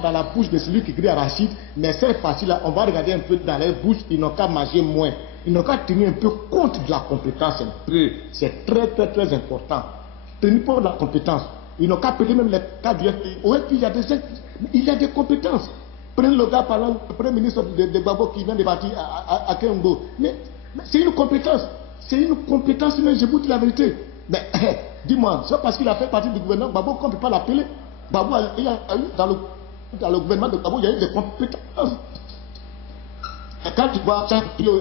entre dans la bouche de celui qui crie arachide, mais cette partie-là, on va regarder un peu dans leur bouche, ils n'ont qu'à manger moins. Ils n'ont qu'à tenir un peu compte de la compétence un peu. C'est très, très, très important. Tenir compte de la compétence. Ils n'ont qu'à payer même les cadres. Il y a des compétences. Prenez le gars, par exemple, le premier ministre de Gbagbo qui vient de partir à Kengo. Mais c'est une compétence. C'est une compétence, mais je vous dis la vérité. Mais dis-moi, c'est parce qu'il a fait partie du gouvernement Gbagbo qu'on ne peut pas l'appeler. Gbagbo, il a eu dans le gouvernement de Gbagbo, il y a eu des compétences. Quand tu vois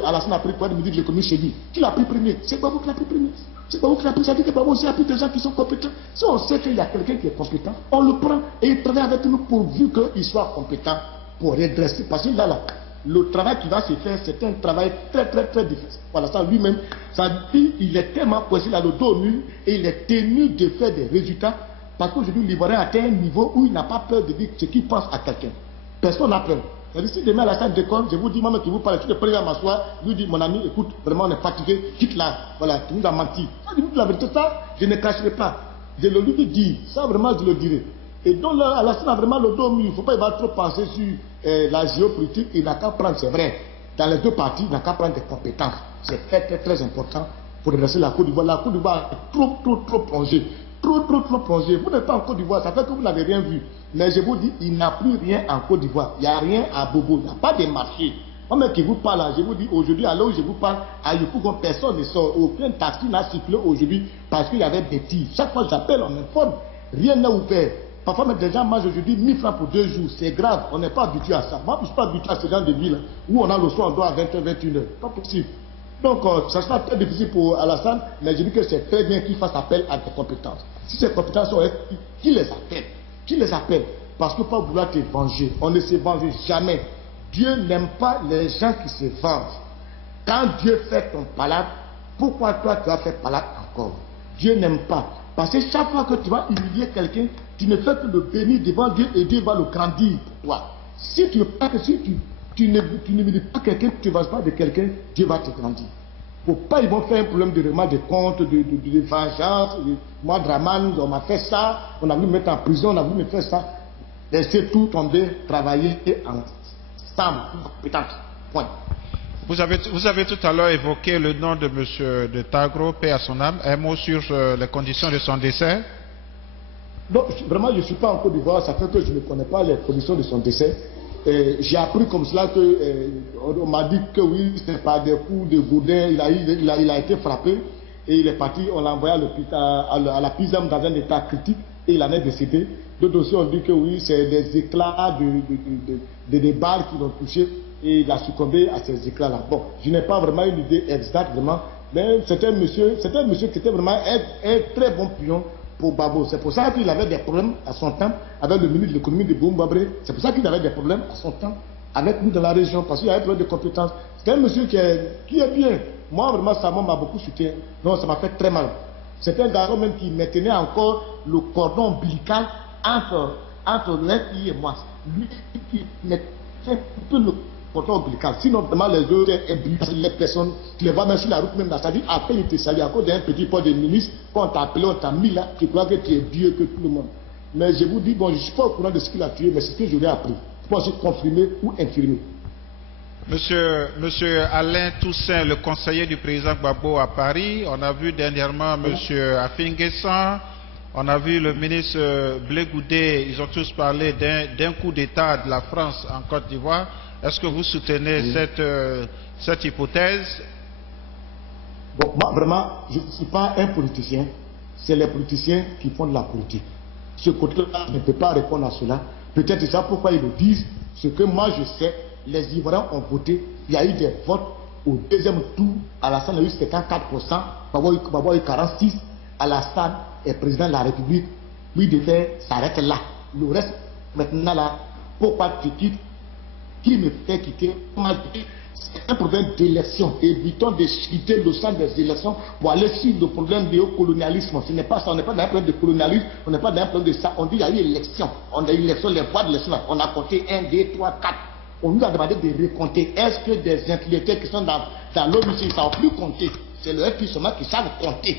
Alassane a pris quoi de ministre de l'économie chez lui, qui l'a pris premier? C'est Gbagbo qui l'a pris premier. C'est Gbagbo qui l'a pris. Ça dit que Gbagbo aussi a pris des gens qui sont compétents. Si on sait qu'il y a quelqu'un qui est compétent, on le prend et il travaille avec nous pourvu qu'il soit compétent pour redresser. Parce que là, le travail qui va se faire, c'est un travail très, très, très difficile. Voilà, ça lui-même, ça dit, il est tellement posé là le dos nu et il est tenu de faire des résultats. Parce qu'aujourd'hui, l'Ivoirien atteint un niveau où il n'a pas peur de dire ce qu'il pense à quelqu'un. Personne n'a peur. Si demain à la salle d'école, je vous dis, moi-même qui vous parle, tu te prends à m'asseoir, lui dit, mon ami, écoute, vraiment on est fatigué, quitte là, voilà, tu nous as menti. Ça, je vous dis la vérité, ça, je ne cacherai pas. Je le lui dis, ça vraiment, je le dirai. Et donc là, Alassane a vraiment le dos mis, il ne faut pas, il va trop penser sur la géopolitique, il n'a qu'à prendre, c'est vrai, dans les deux parties, il n'a qu'à prendre des compétences. C'est très, très, très important pour redresser la Côte d'Ivoire. La Côte d'Ivoire est trop plongée. Trop plongé. Vous n'êtes pas en Côte d'Ivoire, ça fait que vous n'avez rien vu. Mais je vous dis, il n'y a plus rien en Côte d'Ivoire. Il n'y a rien à Bobo. Il n'y a pas de marché. Moi-même qui vous parle, je vous dis, aujourd'hui, à l'heure où je vous parle, à Yopougon, personne ne sort. Aucun taxi n'a circulé aujourd'hui parce qu'il y avait des tirs. Chaque fois que j'appelle, on m'informe. Rien n'est ouvert. Parfois, même des gens mangent aujourd'hui 1000 francs pour 2 jours. C'est grave. On n'est pas habitué à ça. Moi, je ne suis pas habitué à ce genre de ville où on a le soir, on doit à 20h, 21h. Pas possible. Donc, ça sera très difficile pour Alassane, mais je dis que c'est très bien qu'il fasse appel à des compétences. Si ces compétences sont qui les appelle? Qui les appelle? Parce que pas vouloir te venger. On ne se venge jamais. Dieu n'aime pas les gens qui se vengent. Quand Dieu fait ton palade, pourquoi toi tu vas faire palade encore? Dieu n'aime pas. Parce que chaque fois que tu vas humilier quelqu'un, tu ne fais que le bénir devant Dieu et Dieu va le grandir pour toi. Si tu n'humilies pas quelqu'un, tu ne vas pas de quelqu'un, Dieu va te grandir. Faut pas, ils vont faire un problème de règlement de compte, de vengeance. Moi, Draman, on m'a fait ça, on a voulu me mettre en prison, on a voulu me faire ça. Laissez tout tomber, travailler ensemble, compétence. Point. Vous avez tout à l'heure évoqué le nom de M. de Tagro, paix à son âme. Un mot sur les conditions de son décès? Non, vraiment, je ne suis pas en Côte d'Ivoire, ça fait que je ne connais pas les conditions de son décès. J'ai appris comme cela que on m'a dit que oui, c'est par des coups de gourdin, il a été frappé et il est parti, on l'a envoyé à la PISAM dans un état critique et il en est décédé. D'autres aussi ont dit que oui, c'est des éclats de balles qui l'ont touché et il a succombé à ces éclats-là. Bon, je n'ai pas vraiment une idée exacte vraiment, mais c'est un monsieur qui était vraiment un très bon pion pour Gbagbo. C'est pour ça qu'il avait des problèmes à son temps avec le ministre de l'économie de Boumbabré. C'est pour ça qu'il avait des problèmes à son temps avec nous dans la région, parce qu'il avait plein de compétences. C'est un monsieur qui est bien. Moi, vraiment, ça m'a beaucoup soutenu. Non, ça m'a fait très mal. C'est un garçon même qui maintenait encore le cordon ombilical entre lui et moi. Lui qui mettait un peu le cordon ombilical. Sinon, vraiment, les autres, les personnes, tu les vois même sur la route, même dans sa vie, après, il te salue à cause d'un petit poste de ministre, quand on t'a appelé, on t'a mis là, tu crois que tu es Dieu, que tout le monde. Mais je vous dis, bon, je ne suis pas au courant de ce qu'il a tué, mais c'est ce que je lui ai appris. Je pense confirmer ou infirmer. Monsieur Alain Toussaint, le conseiller du président Gbagbo à Paris, on a vu dernièrement Monsieur Afinguessan, on a vu le ministre Blé Goudé, ils ont tous parlé d'un coup d'État de la France en Côte d'Ivoire. Est-ce que vous soutenez cette hypothèse? Bon, moi, vraiment, je ne suis pas un politicien. C'est les politiciens qui font de la politique. Ce côté-là, je ne peux pas répondre à cela. Peut-être c'est ça pourquoi ils le disent. Ce que moi, je sais, les Ivoiriens ont voté. Il y a eu des votes au deuxième tour. Alassane a eu 54%. Gbagbo a eu 46%. Alassane est président de la République. Lui, il devait s'arrêter là. Le reste, maintenant, là, pourquoi tu quittes? Qui me fait quitter? C'est un problème d'élection. Évitons de quitter le centre des élections pour aller sur le problème du colonialisme. Ce n'est pas ça. On n'est pas dans un problème de colonialisme. On n'est pas dans un problème de ça. On dit qu'il y a eu élection. On a eu élection, les voix de l'élection. On a compté 1, 2, 3, 4. On nous a demandé de recompter. Est-ce que des intellectuels qui sont dans l'OMC, ça n'a plus compté? C'est le FI seulement qui savent compter.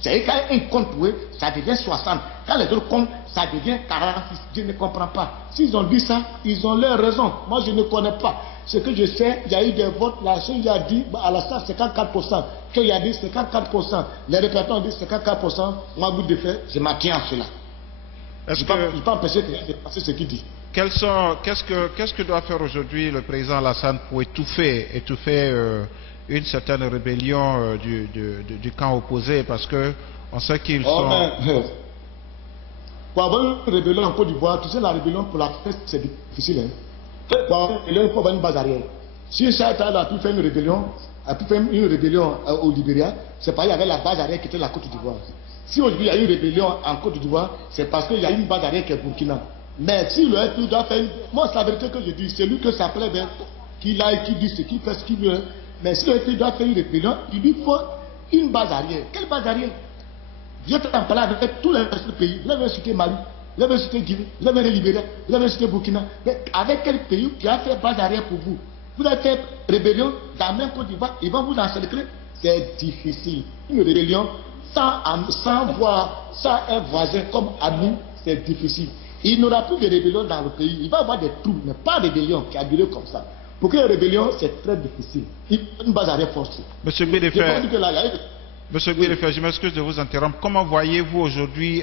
C'est quand un compte pour eux, ça devient 60. Quand les autres comptent, ça devient 46. Je ne comprends pas. S'ils ont dit ça, ils ont leur raison. Moi, je ne connais pas. Ce que je sais, il y a eu des votes. La Chine a dit à la stade 54%. Qu'il a dit 54%. Les représentants ont dit 54%. Moi, bout de fait, je m'attends à cela. Je ne peux pas empêcher de passer ce qu'il dit. Qu'est-ce que doit faire aujourd'hui le président Alassane pour étouffer une certaine rébellion du camp opposé, parce que on sait qu'ils sont... Pour avoir une rébellion en Côte d'Ivoire, tu sais, la rébellion pour la faire, c'est difficile. Pour avoir une rébellion, il faut avoir une base arrière. Si Chaïta a pu faire une rébellion, au Libéria, c'est parce qu'il y avait la base arrière qui était la Côte d'Ivoire. Si aujourd'hui il y a eu une rébellion en Côte d'Ivoire, c'est parce qu'il y a une base arrière qui est Burkina. Mais si le FPI doit faire moi, c'est la vérité que je dis, c'est lui que ça plaît, qui dit ce qu'il fait, ce qu'il veut. Mais si le FPI doit faire une rébellion, il lui faut une base arrière. Quelle base arrière? Vous êtes en parlant avec tous les pays. Vous avez cité Mali, vous avez cité Guinée, vous avez Libéria, vous avez cité Burkina. Mais avec quel pays qui a fait base arrière pour vous? Vous avez fait rébellion dans la même Côte d'Ivoire, ils vont vous encercler. C'est difficile. Une rébellion sans un voisin comme ami, c'est difficile. Il n'aura plus de rébellion dans le pays. Il va y avoir des troubles, mais pas de rébellion qui a duré comme ça. Pour qu'il y ait une rébellion, c'est très difficile. Une base arrière forcée. Monsieur Guidefer, je m'excuse de vous interrompre. Comment voyez-vous aujourd'hui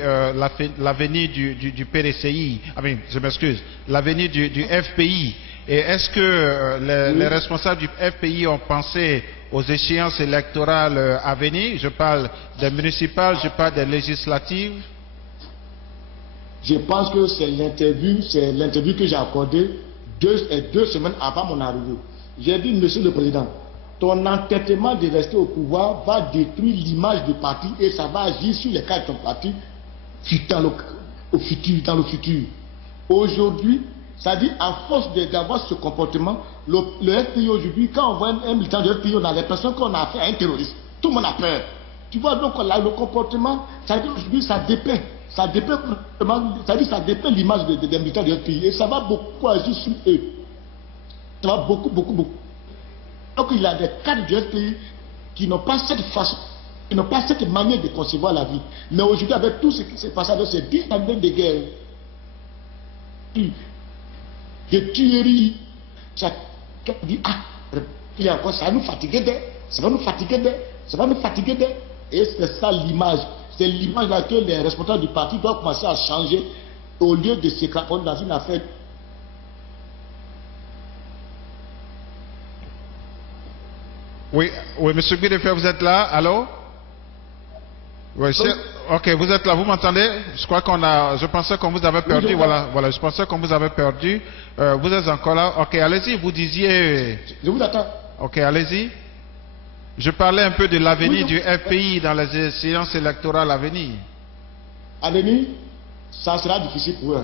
l'avenir du PDCI? Je m'excuse, l'avenir du FPI? Et est-ce que les responsables du FPI ont pensé aux échéances électorales à venir? Je parle des municipales, je parle des législatives. Je pense que c'est l'interview que j'ai accordée deux semaines avant mon arrivée. J'ai dit, Monsieur le Président, ton entêtement de rester au pouvoir va détruire l'image du parti et ça va agir sur les cas de ton parti dans le futur. Aujourd'hui, ça dit, à force d'avoir ce comportement, le FPI aujourd'hui, quand on voit un militant de FPI, on a l'impression qu'on a affaire à un terroriste. Tout le monde a peur. Tu vois, donc là, le comportement, ça dit aujourd'hui, ça dépeint. Ça dépeint l'image des militants de FPI et ça va beaucoup agir sur eux. Ça va beaucoup. Donc il y a des cadres du FPI qui n'ont pas cette façon, qui n'ont pas cette manière de concevoir la vie. Mais aujourd'hui, avec tout ce qui s'est passé avec ces 10 années de guerre, de tueries, ça dit, il y a encore, ça va nous fatiguer et c'est ça l'image. C'est l'image à laquelle les responsables du parti doivent commencer à changer au lieu de se craponner dans une affaire. Oui, Monsieur Guidefer, vous êtes là? Allô? Oui, ok, vous êtes là, vous m'entendez? Je crois je pensais qu'on vous avait perdu, oui, voilà, je pensais qu'on vous avait perdu. Vous êtes encore là? Ok, allez-y, vous disiez... Je vous attends. Ok, allez-y. Je parlais un peu de l'avenir du FPI dans les séances électorales à venir. À venir, ça sera difficile pour eux.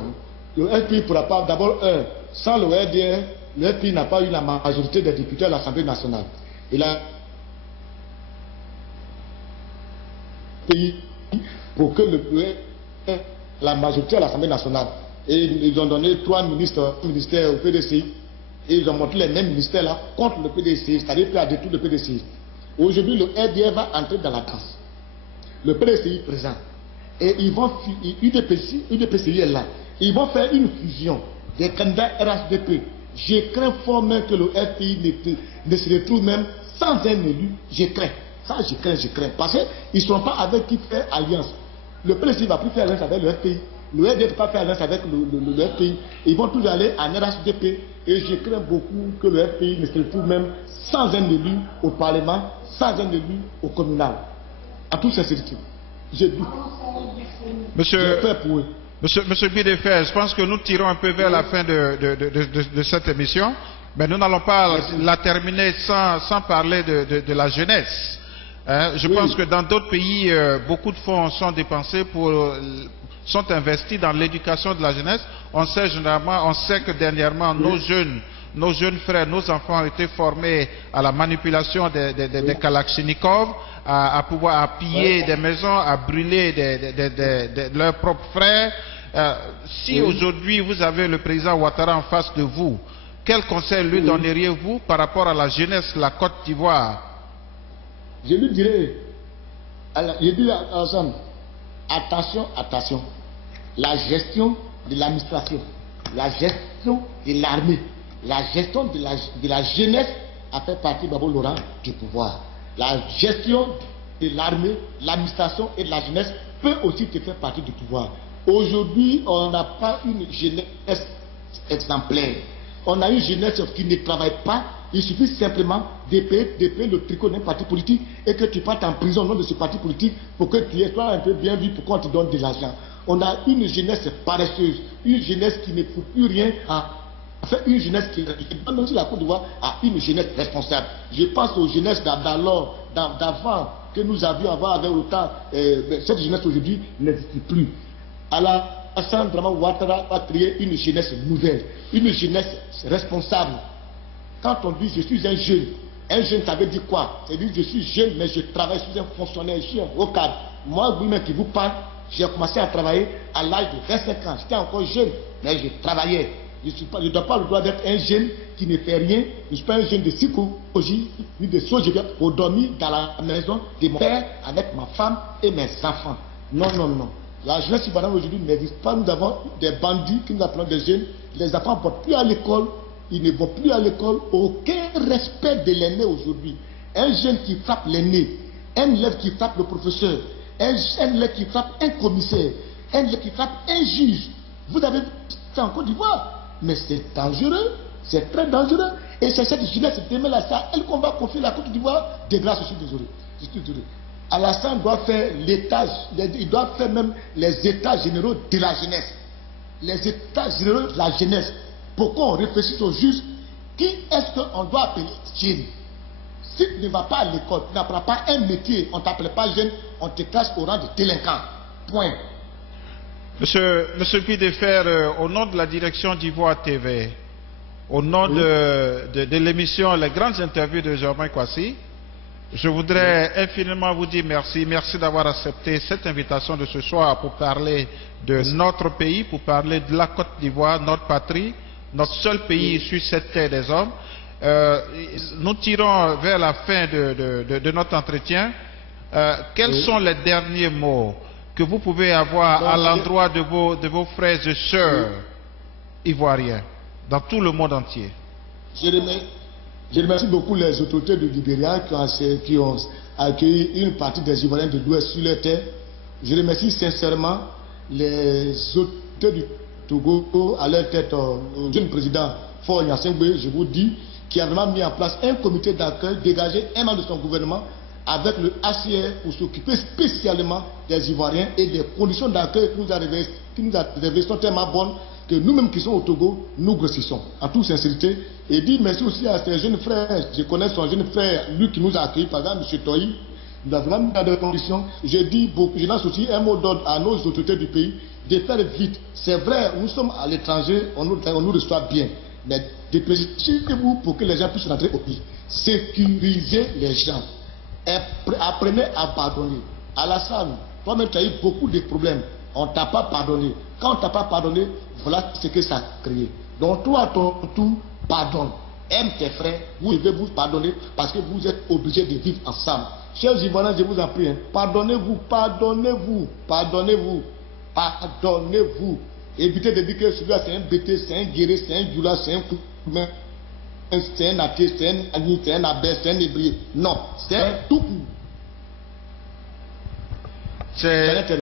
Le FPI ne pourra pas, d'abord, sans le RDR, le FPI n'a pas eu la majorité des députés à l'Assemblée nationale. Il a pays pour que la majorité à l'Assemblée nationale. Et ils ont donné 3 ministères au PDCI. Et ils ont montré les mêmes ministères là contre le PDCI, c'est-à-dire à détruire le PDCI. Aujourd'hui, le RDR va entrer dans la danse. Le PDCI présent. Et ils vont, UDPCI est là. Ils vont faire une fusion des candidats RHDP. Je crains fort même que le FPI ne se retrouve même sans un élu. Je crains. Ça, je crains. Parce qu'ils ne seront pas avec qui faire alliance. Le PDCI ne va plus faire alliance avec le FPI. Le RDR ne peut pas faire alliance avec le FPI. Ils vont tous aller en RHDP. Et je crains beaucoup que le FPI ne se retrouve même sans un élu au Parlement, sans un élu au communal. À tous ces sincérité. J'ai doute. Monsieur Guidefer, je pense que nous tirons un peu vers la fin de cette émission, mais nous n'allons pas la terminer sans parler de la jeunesse. Je pense que dans d'autres pays, beaucoup de fonds sont dépensés sont investis dans l'éducation de la jeunesse. On sait que dernièrement, nos jeunes frères, nos enfants ont été formés à la manipulation des Kalachnikov, à pouvoir piller des maisons, à brûler leurs propres frères. Si aujourd'hui vous avez le président Ouattara en face de vous, quel conseil lui donneriez-vous par rapport à la jeunesse de la Côte d'Ivoire? Je lui dirais Alors, je dis ensemble, attention, attention. La gestion de l'administration, la gestion de l'armée, la gestion de la jeunesse a fait partie, Babo Laurent, du pouvoir. La gestion de l'armée, l'administration et de la jeunesse peut aussi te faire partie du pouvoir. Aujourd'hui, on n'a pas une jeunesse exemplaire. On a une jeunesse qui ne travaille pas. Il suffit simplement de payer le tricot d'un parti politique et que tu partes en prison au nom de ce parti politique pour que tu sois un peu bien vu, pour qu'on te donne de l'argent. On a une jeunesse paresseuse, une jeunesse qui ne fout plus rien à faire, une jeunesse qui donne aussi la Côte d'Ivoire à une jeunesse responsable. Je pense aux jeunesses d'alors, d'avant, que nous avions avant avec le temps. Cette jeunesse aujourd'hui n'existe plus. Alassane Dramane Ouattara a créé une jeunesse nouvelle, une jeunesse responsable. Quand on dit je suis un jeune ça veut dire quoi? C'est-à-dire je suis jeune mais je travaille, je suis un fonctionnaire, je suis un haut cadre. Moi, vous-même qui vous parle, j'ai commencé à travailler à l'âge de 25 ans. J'étais encore jeune, mais je travaillais. Je ne dois pas le droit d'être un jeune qui ne fait rien. Je ne suis pas un jeune de psychologie, ni de choses. Pour dormir dans la maison de mon père avec ma femme et mes enfants. Non, non, non. La jeunesse ivoirienne aujourd'hui n'existe pas. Nous avons des bandits qui nous appelons des jeunes. Les enfants ne vont plus à l'école. Ils ne vont plus à l'école. Aucun respect de l'aîné aujourd'hui. Un jeune qui frappe l'aîné, un élève qui frappe le professeur, un élève qui frappe un commissaire, un élève qui frappe un juge. Vous avez vu ça en Côte d'Ivoire. Mais c'est dangereux, c'est très dangereux. Et c'est cette jeunesse demain ça, elle qu'on va confier la Côte d'Ivoire. De grâce, je suis désolé. Je suis désolé. Alassane doit faire l'étage, il doit faire même les états généraux de la jeunesse. Les états généraux de la jeunesse. Pourquoi on réfléchit au juste? Qui est-ce qu'on doit appeler jeune? Si tu ne vas pas à l'école, tu n'apprends pas un métier, on ne t'appelle pas jeune, on te classe au rang de délinquant. Point. Monsieur Guy Defer, au nom de la direction d'Ivoire TV, au nom de l'émission Les Grandes Interviews de Germain Kwasi, je voudrais infiniment vous dire merci. Merci d'avoir accepté cette invitation de ce soir pour parler de notre pays, pour parler de la Côte d'Ivoire, notre patrie, notre seul pays sur cette terre des hommes. Nous tirons vers la fin de notre entretien. Quels sont les derniers mots que vous pouvez avoir à l'endroit de vos frères et sœurs ivoiriens dans tout le monde entier? Je remercie beaucoup les autorités du Libéria qui ont accueilli une partie des Ivoiriens de l'Ouest sur leur terre. Je remercie sincèrement les autorités du Togo, à leur tête, le jeune président Faure Gnassingbé, je vous dis, qui a vraiment mis en place un comité d'accueil, dégagé un membre de son gouvernement avec le HCR pour s'occuper spécialement des Ivoiriens et des conditions d'accueil qui nous a révélées sont tellement bonnes que nous-mêmes qui sommes au Togo, nous grossissons, en toute sincérité. Et dit merci aussi à ses jeunes frères. Je connais son jeune frère, lui qui nous a accueillis, par exemple, M. Toyi. Il a vraiment mis dans des conditions. Je lance aussi un mot d'ordre à nos autorités du pays de faire vite. C'est vrai, nous sommes à l'étranger, on nous reçoit bien. Mais dépêchez-vous pour que les gens puissent rentrer au pays. Sécurisez les gens. Apprenez à pardonner. Alassane, toi-même tu as eu beaucoup de problèmes. On ne t'a pas pardonné. Quand on ne t'a pas pardonné, voilà ce que ça a créé. Donc toi à ton tour, pardonne. Aime tes frères, vous devez vous pardonner parce que vous êtes obligés de vivre ensemble. Chers Ivoiriens, je vous en prie, pardonnez-vous, pardonnez-vous, pardonnez-vous, pardonnez-vous. Évitez de dire que celui-là c'est un bêté, c'est un guéré, c'est un djoula, c'est un coumain, c'est un athée, c'est un agni, c'est un abbé, c'est un ébrié. Non, c'est tout.